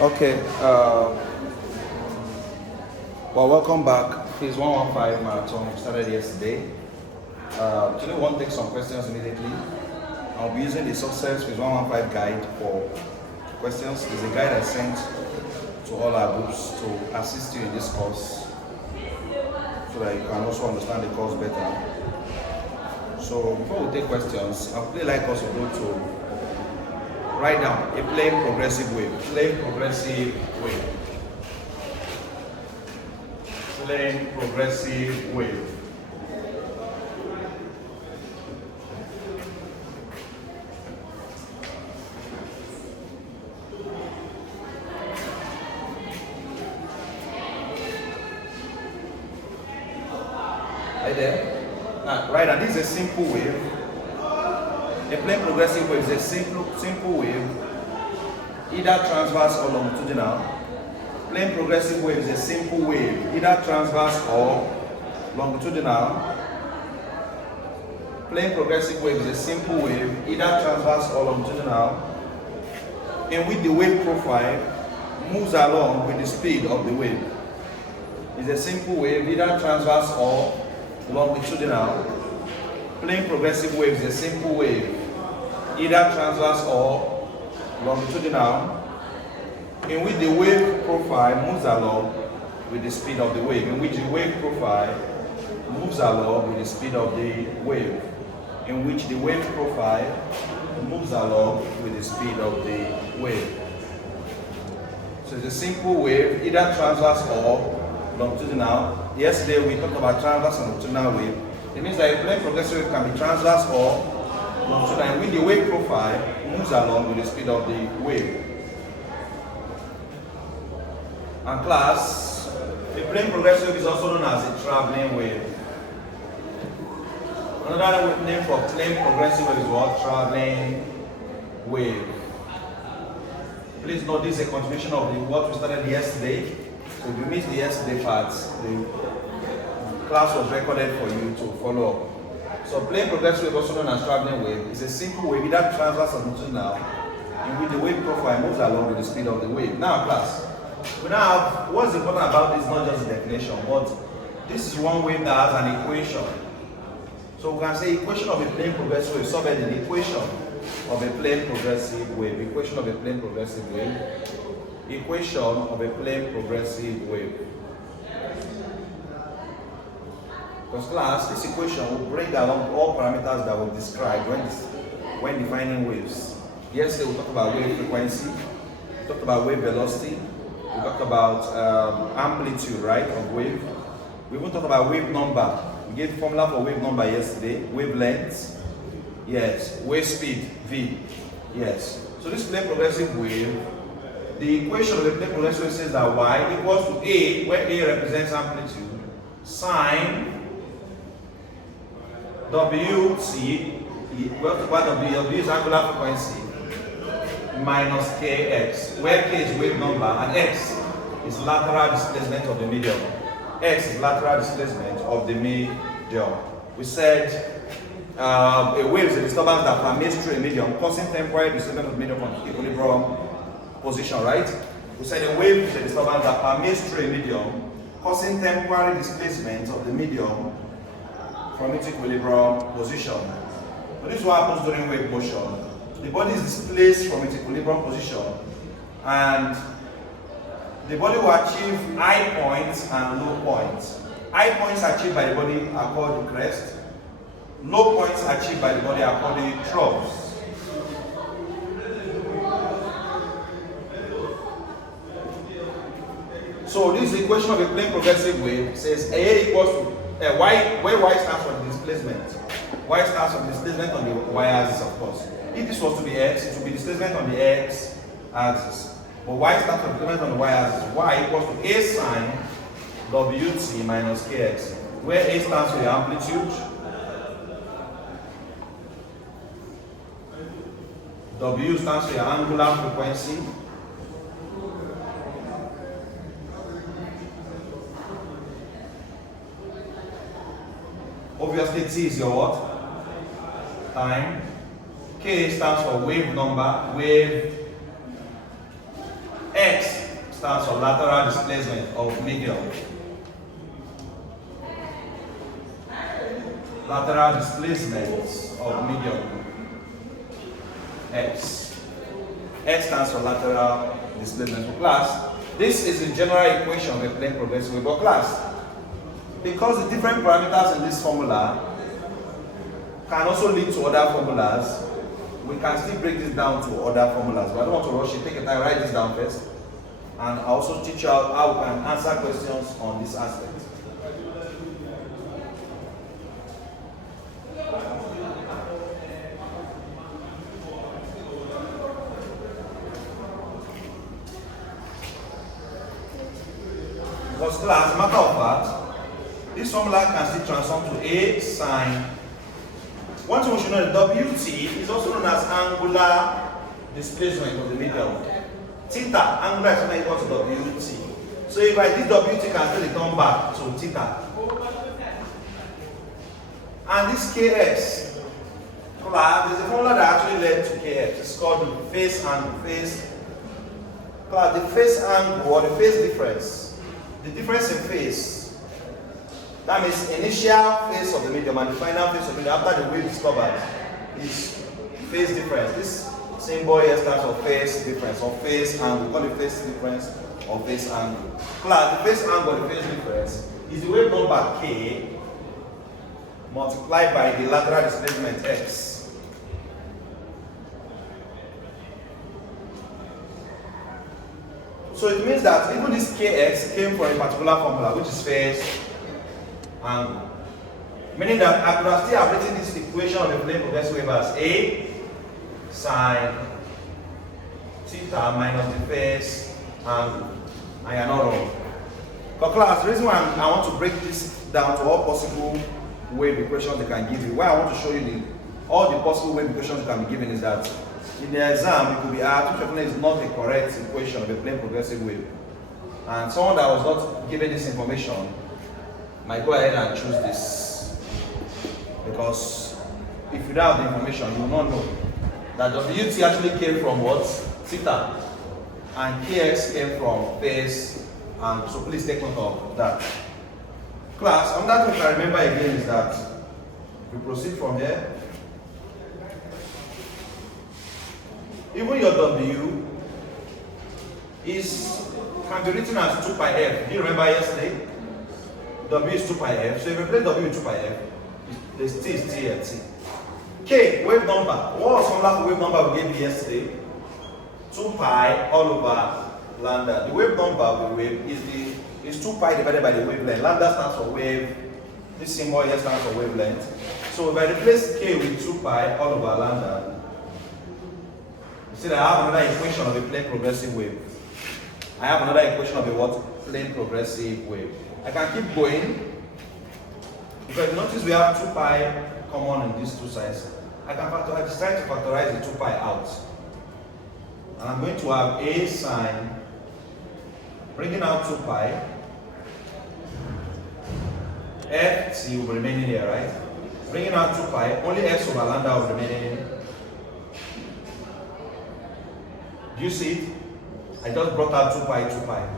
Okay, well, welcome back. Phase 115 marathon started yesterday. Today, we want to take some questions immediately. I'll be using the success phase 115 guide for questions. It's a guide I sent to all our groups to assist you in this course so that you can also understand the course better. So, before we take questions, I'd really like us to go to write down a plane progressive wave. Plane progressive wave. Plane progressive wave. Right there. Now, right now, this is a simple wave. A plane progressive wave is a simple wave, either transverse or longitudinal. Plane progressive wave is a simple wave, either transverse or longitudinal. Plane progressive wave is a simple wave, either transverse or longitudinal, in which the wave profile moves along with the speed of the wave. It's a simple wave, either transverse or longitudinal. Plane progressive wave is a simple wave, either transverse or longitudinal, in which the wave profile moves along with the speed of the wave. In which the wave profile moves along with the speed of the wave. In which the wave profile moves along with the speed of the wave. So it's a simple wave, either transverse or longitudinal. Yesterday we talked about transverse and longitudinal wave. It means that a plane progressive wave can be transverse or longitudinal, in which the wave profile moves along with the speed of the wave. And class, a plane progressive wave is also known as a traveling wave. Another name for plane progressive wave is what? Traveling wave. Please note this is a continuation of what we started yesterday. So if you missed the yesterday parts, the class was recorded for you to follow up. So plane progressive wave, also known as traveling wave, is a simple wave, either transverse or longitudinal, in which the wave profile moves along with the speed of the wave. Now class, we now have, what's important about this, not just the definition, but this is one wave that has an equation. So we can say equation of a plane progressive wave, solve the equation of a plane progressive wave. Equation of a plane progressive wave. Equation of a plane progressive wave. Because class, this equation will bring along all parameters that were described when defining waves. Yesterday we talked about wave frequency, we talked about wave velocity, we talked about amplitude, right, of wave. We even talked about wave number. We gave the formula for wave number yesterday. Wavelength, yes. Wave speed, V, yes. So this plane progressive wave, the equation of the plane progressive wave says that y equals to a, where a represents amplitude, sine Wt, W is angular frequency, minus kx, where k is wave number and x is lateral displacement of the medium. X is lateral displacement of the medium. We said a wave is a disturbance that permeates through a medium, causing temporary displacement of the medium from equilibrium position, right? We said a wave is a disturbance that permeates through a medium, causing temporary displacement of the medium from its equilibrium position. So this is what happens during wave motion. The body is displaced from its equilibrium position, and the body will achieve high points and low points. High points achieved by the body are called the crest. Low points achieved by the body are called the troughs. So this equation of a plane progressive wave says A equals to y, where y stands for the displacement. Y stands for the displacement on the y-axis, of course. If this was to be x, it would be displacement on the x-axis. But y stands for displacement on the y-axis. Y equals to a sine Wt minus kx, where a stands for the amplitude, W stands for your angular frequency, obviously T is your what? Time. K stands for wave number, wave. X stands for lateral displacement of medium. Lateral displacement of medium. X. X stands for lateral displacement. For class, this is the general equation of a plane progressive wave. But class, because the different parameters in this formula can also lead to other formulas, we can still break this down to other formulas. But I don't want to rush it. Take your time, write this down first. And I'll also teach you how we can answer questions on this aspect. Because class, as a matter of fact, this formula can still transform to A sine. One thing we should know is WT is also known as angular displacement of the medium. Theta, angular is equal to WT. So if I did WT, can still return back to theta. And this KX, class, there's a formula that actually led to KX. It's called the phase angle. Class, the phase angle or the phase difference. The difference in phase, that means initial phase of the medium and the final phase of the medium after the wave is covered, is phase difference. This symbol here stands for phase difference or phase angle. We call it phase difference or phase angle. Class, the phase angle or the phase difference is the wave number K multiplied by the lateral displacement X. So it means that even this Kx came from a particular formula, which is phase angle. Meaning that I could have still have written this equation of the plane progressive wave as A sine theta minus the phase angle. And you're not wrong. But class, the reason why I want to break this down to all possible wave equations they can give you, why I want to show you all the possible wave equations you can be given is that in the exam, it could be asked, which is not a correct equation of a plane progressive wave. And someone that was not given this information might go ahead and choose this. Because if you don't have the information, you will not know that WT actually came from what? Theta. And KX came from phase. And so please take note of that. Class, another thing I remember again is that we proceed from here. Even your W can be written as 2 pi f. Do you remember yesterday? W is 2 pi f. So if you replace W with 2 pi f, the T is T at T. K, wave number. What was formula for wave number we gave you yesterday? 2 pi all over lambda. The wave number of the wave is 2 pi divided by the wavelength. Lambda stands for wave. This symbol here stands for wavelength. So if I replace K with 2 pi all over lambda, see that I have another equation of a plane progressive wave. I have another equation of a what? Plane progressive wave. I can keep going. Because notice we have 2 pi common in these two sides. I decide to factorize the 2 pi out. And I'm going to have A sine, bringing out 2 pi. Ft will be remaining here, right? Bringing out 2 pi, only x over lambda will remain in. Do you see it? I just brought out 2 pi, 2 pi.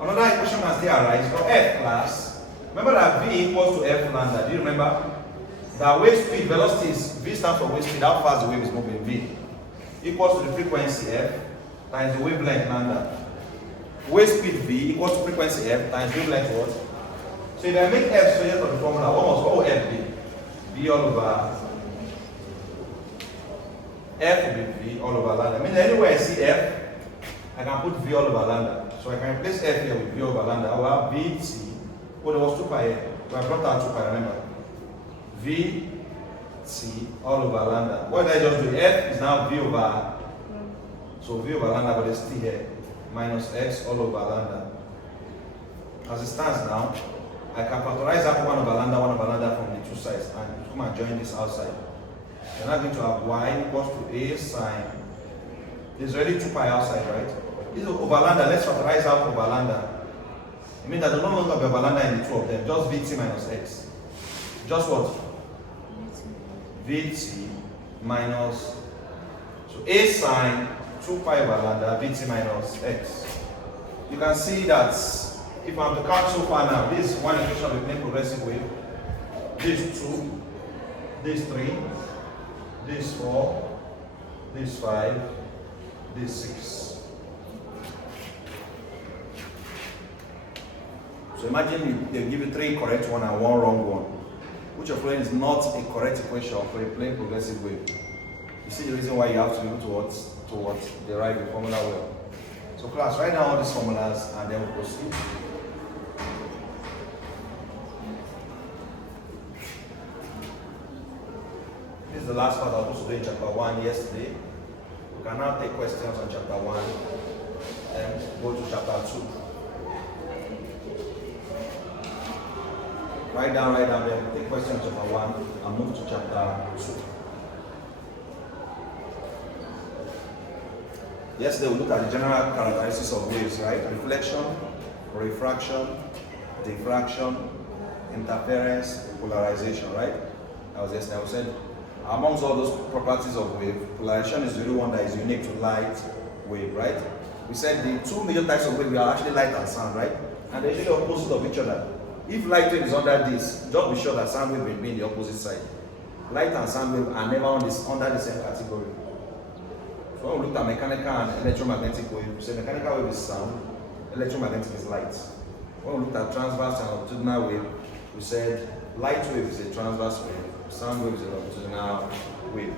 Another equation can still arise for F class. Remember that V equals to F lambda. Do you remember? That wave speed, velocity is V stands for wave speed, how fast the wave is moving, V. Equals to the frequency F times the wavelength lambda. Wave speed V equals to frequency F times wavelength what? So if I make F straight from the formula, what will F be? V all over F will be V all over lambda. I mean, anywhere I see F, I can put V all over lambda. So I can replace F here with V over lambda. I will have VT. Oh, there was 2 pi here. So I brought out 2 pi, remember. VT all over lambda. What did I just do? F is now V over. So V over lambda, but it's still here. Minus X all over lambda. As it stands now, I can factorize that 1 over lambda from the two sides and come and join this outside. You're now going to have y equals to a sine. There's already 2 pi outside, right? This is over lambda. Let's factorize out over lambda. It means that there's no longer be over lambda in the two of them. Just vt minus x. Just what? Vt minus. So a sine 2 pi over lambda vt minus x. you can see that if I'm to count so far now, this is one equation of a plane progressive wave, this 2, this 3, this 4, this 5, this 6. So imagine they give you 3 correct one and 1 wrong one. Which of them is not a correct equation for a plane progressive wave? You see the reason why you have to be able to derive the formula well. So class, write down all these formulas and then we'll proceed. This is the last part I was supposed to do in chapter 1 yesterday. We can now take questions on chapter 1 and go to chapter 2. Write down, then take questions on chapter 1 and move to chapter 2. Yesterday we looked at the general characteristics of waves, right? Reflection, refraction, diffraction, interference, polarization, right? That was yesterday. I said, amongst all those properties of wave, polarization is the only one that is unique to light wave, right? We said the 2 major types of wave are actually light and sound, right? And they're usually opposite of each other. If light wave is under this, just be sure that sound wave will be in the opposite side. Light and sound wave are never under the same category. So when we looked at mechanical and electromagnetic wave, we said mechanical wave is sound, electromagnetic is light. When we looked at transverse and longitudinal wave, we said light wave is a transverse wave, sound wave is a longitudinal wave.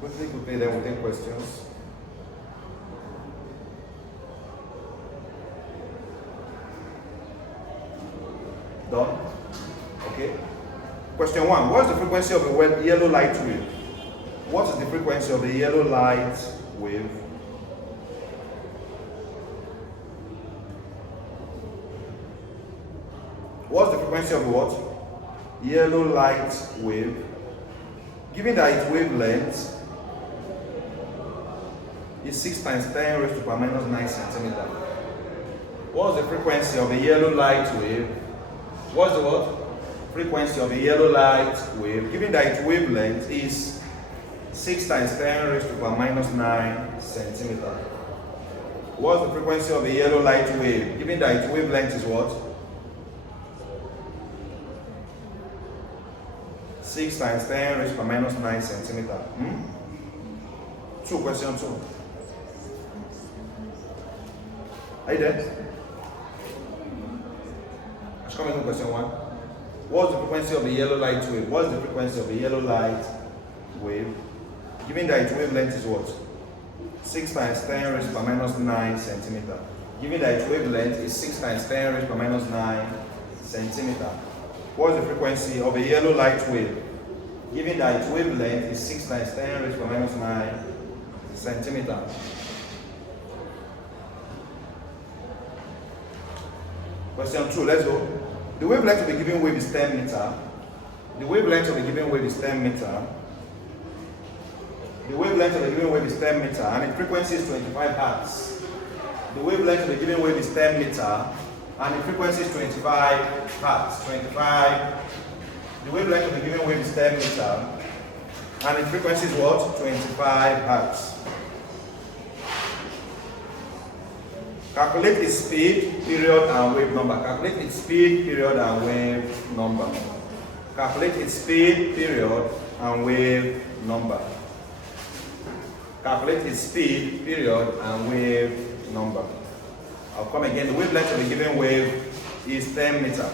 Quickly, then we'll take questions. Done? Okay. Question 1. What is the frequency of a yellow light wave? What is the frequency of a yellow light wave? What's the frequency of a what? Yellow light wave. Given that its wavelength is 6 times 10 raised to the power minus 9 centimeters. What's the frequency of a yellow light wave? What's the what? Frequency of a yellow light wave. Given that its wavelength is 6 times 10 raised to the power minus 9 centimeters. What's the frequency of a yellow light wave? Given that its wavelength is what? 6 times 10 raised to the power minus 9 centimeters. 2, question 2. Are you there? Let's come into question 1. What's the frequency of a yellow light wave? What's the frequency of a yellow light wave? Given that its wavelength is what? 6 times 10 raised to the power minus 9 centimeters. Given that its wavelength is 6 times 10 raised to the power minus 9 centimeters. What's the frequency of a yellow light wave? Given that its wavelength is 6 times 10 raised to the power minus 9 centimeters. Question 2, let's go. The wavelength of a given wave is 10 meters. The wavelength of a given wave is 10 meters. The wavelength of a given wave is 10 meters and its frequency is 25 hertz. The wavelength of a given wave is 10 meters and its frequency is 25 hertz. 25. The wavelength of a given wave is 10 meters and its frequency is what? 25 hertz. Calculate its speed, period, and wave number. Calculate its speed, period, and wave number. Calculate its speed, period, and wave number. Calculate its speed, period, and wave number. I'll come again. The wavelength of a given wave is 10 meters.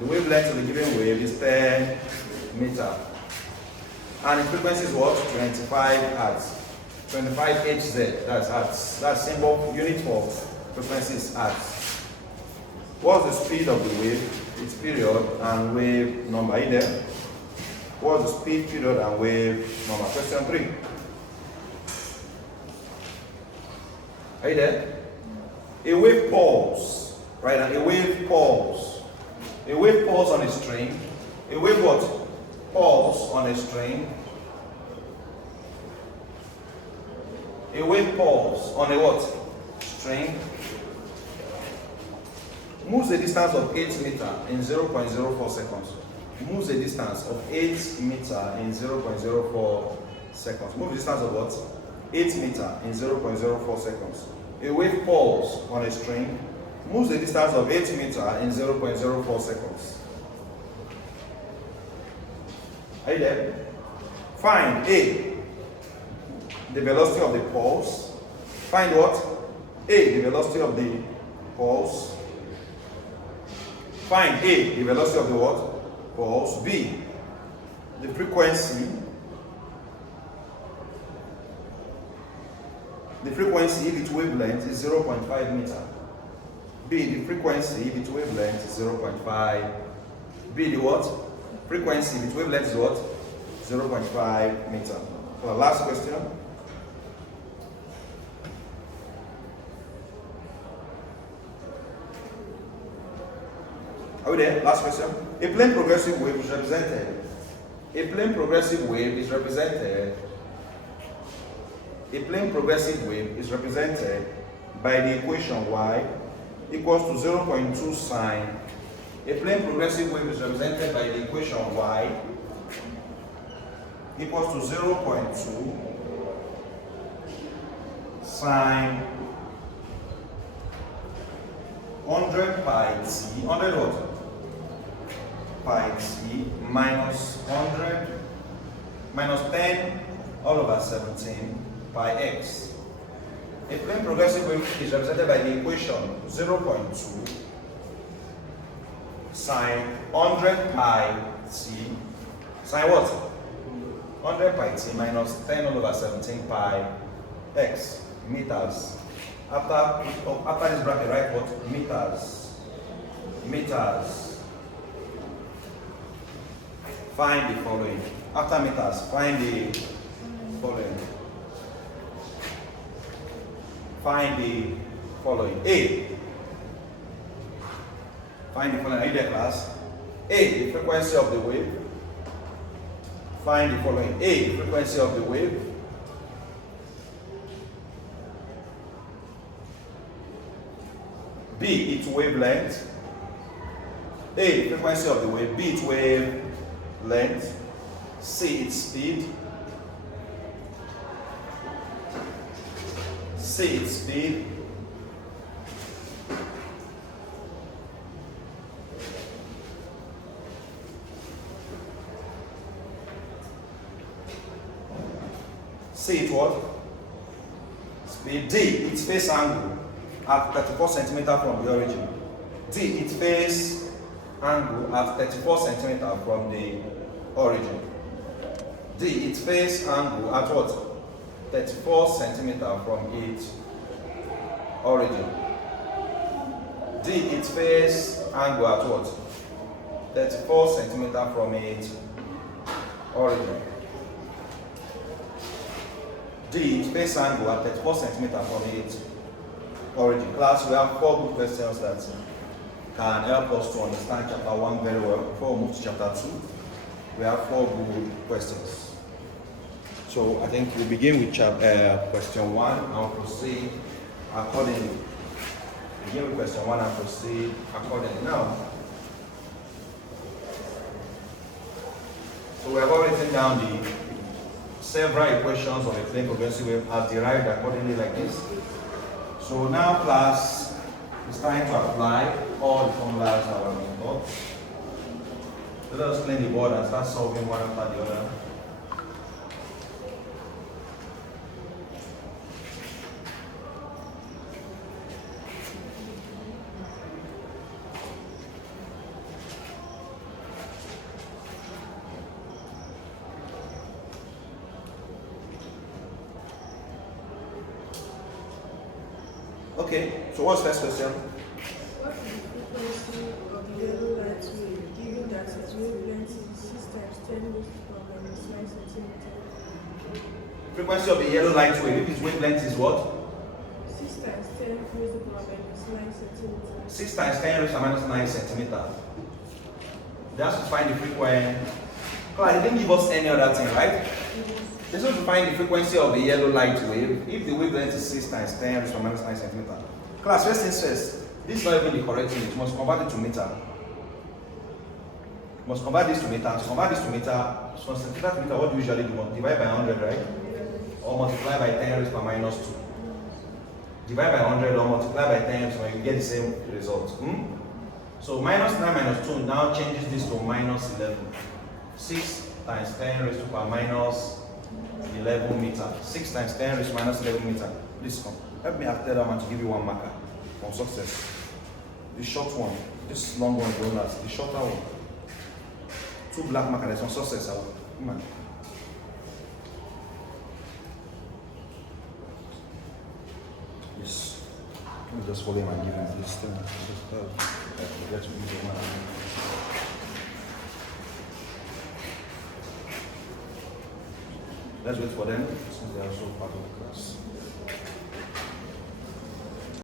The wavelength of a given wave is 10 meters. And its frequency is what? 25 hertz. 25 Hz, that's hertz. That's symbol, unit for frequency is hertz. What's the speed of the wave? Its period and wave number. Are you there? What's the speed, period, and wave number? Question 3. Are you there? A wave pulse, right? A wave pulse. A wave pulse on a string. A wave what? Pulse on a string. A wave pulse on a what? String. Moves a distance of 8 meters in 0.04 seconds. Moves a distance of 8 meters in 0.04 seconds. Move the distance of what? 8 meters in 0.04 seconds. A wave pulse on a string moves a distance of 8 meters in 0.04 seconds. Are you there? Find A, the velocity of the pulse. Find what? A, the velocity of the pulse. Find A, the velocity of the what? Pulse. B, the frequency. The frequency if its wavelength is 0.5 meter. B, the frequency if its wavelength is 0.5. B, the what? Frequency if its wavelength is what? 0.5 meter. So the last question. Are we there? Last question. A plane progressive wave is represented. A plane progressive wave is represented. A plane progressive wave is represented by the equation y equals to 0.2 sine. A plane progressive wave is represented by the equation y equals to 0.2 sine 100 pi t, 100 what? Pi t minus 100 minus 10 all over 17 pi x. A plane progressive wave is represented by the equation 0.2 sine 100 pi t, sine what? 100 pi t minus 10 all over 17 pi x meters. After this bracket, write what? Meters. Meters. Find the following. After meters, find the following. Find the following. A. Find the following. Are you there, class? A, the frequency of the wave. Find the following. A, the frequency of the wave. B, its wavelength. A, the frequency of the wave. B, its wavelength. C, its speed. C, its speed. C, it what? Speed. D, its phase angle at 34 centimeters from the origin. D, its phase angle at 34 centimeters from the origin. D, its phase angle at what? 34 centimeters from its origin. D, its phase angle at what? 34 centimeters from its origin. D, its phase angle at 34 centimeters from its origin. Class, we have 4 good questions that can help us to understand chapter 1 very well. Before we move to chapter 2, we have 4 good questions. So I think we begin with question 1 and proceed accordingly. Begin with question 1 and proceed accordingly. Now, so we have already written down the several equations of a plane progressive wave as derived accordingly like this. So now class is trying to apply all the formulas that were being taught. Let us clean the board and start solving one after the other. Okay, so what's the first question? What is the frequency of the yellow light wave, given that its wavelength is 6 times 10 raised to the power minus 9 centimeters? Frequency of the yellow light wave, if its wavelength is what? 6 times 10 raised to the power minus 9 centimeters. 6 times 10 raised to minus 9 centimeters. They have to find the frequency. Class, they didn't give us any other thing, right? They have to find the frequency of the yellow light wave if the wavelength is 6 times 10 raised to minus 9 centimeters. Class, first things first, this is not even the correct thing. You must convert it to meter. You must convert this to meter. To convert this to meter, so centimeter to meter, what do you usually do? Divide by 100, right? Or multiply by 10 raised to minus 2. divide by 100 or multiply by 10 when you get the same result. So minus 9 minus 2 now changes this to minus 11. 6 times 10 raised to the power minus 11 meter. 6 times 10 raised to minus 11 meter. Please come. Help me after that man to give you one marker for success. The short one. This long one don't last. The shorter one. 2 black markers on success. Come on. Yes. Let me just follow him and give him this thing. Get to use it. Let's wait for them since they are also part of the class.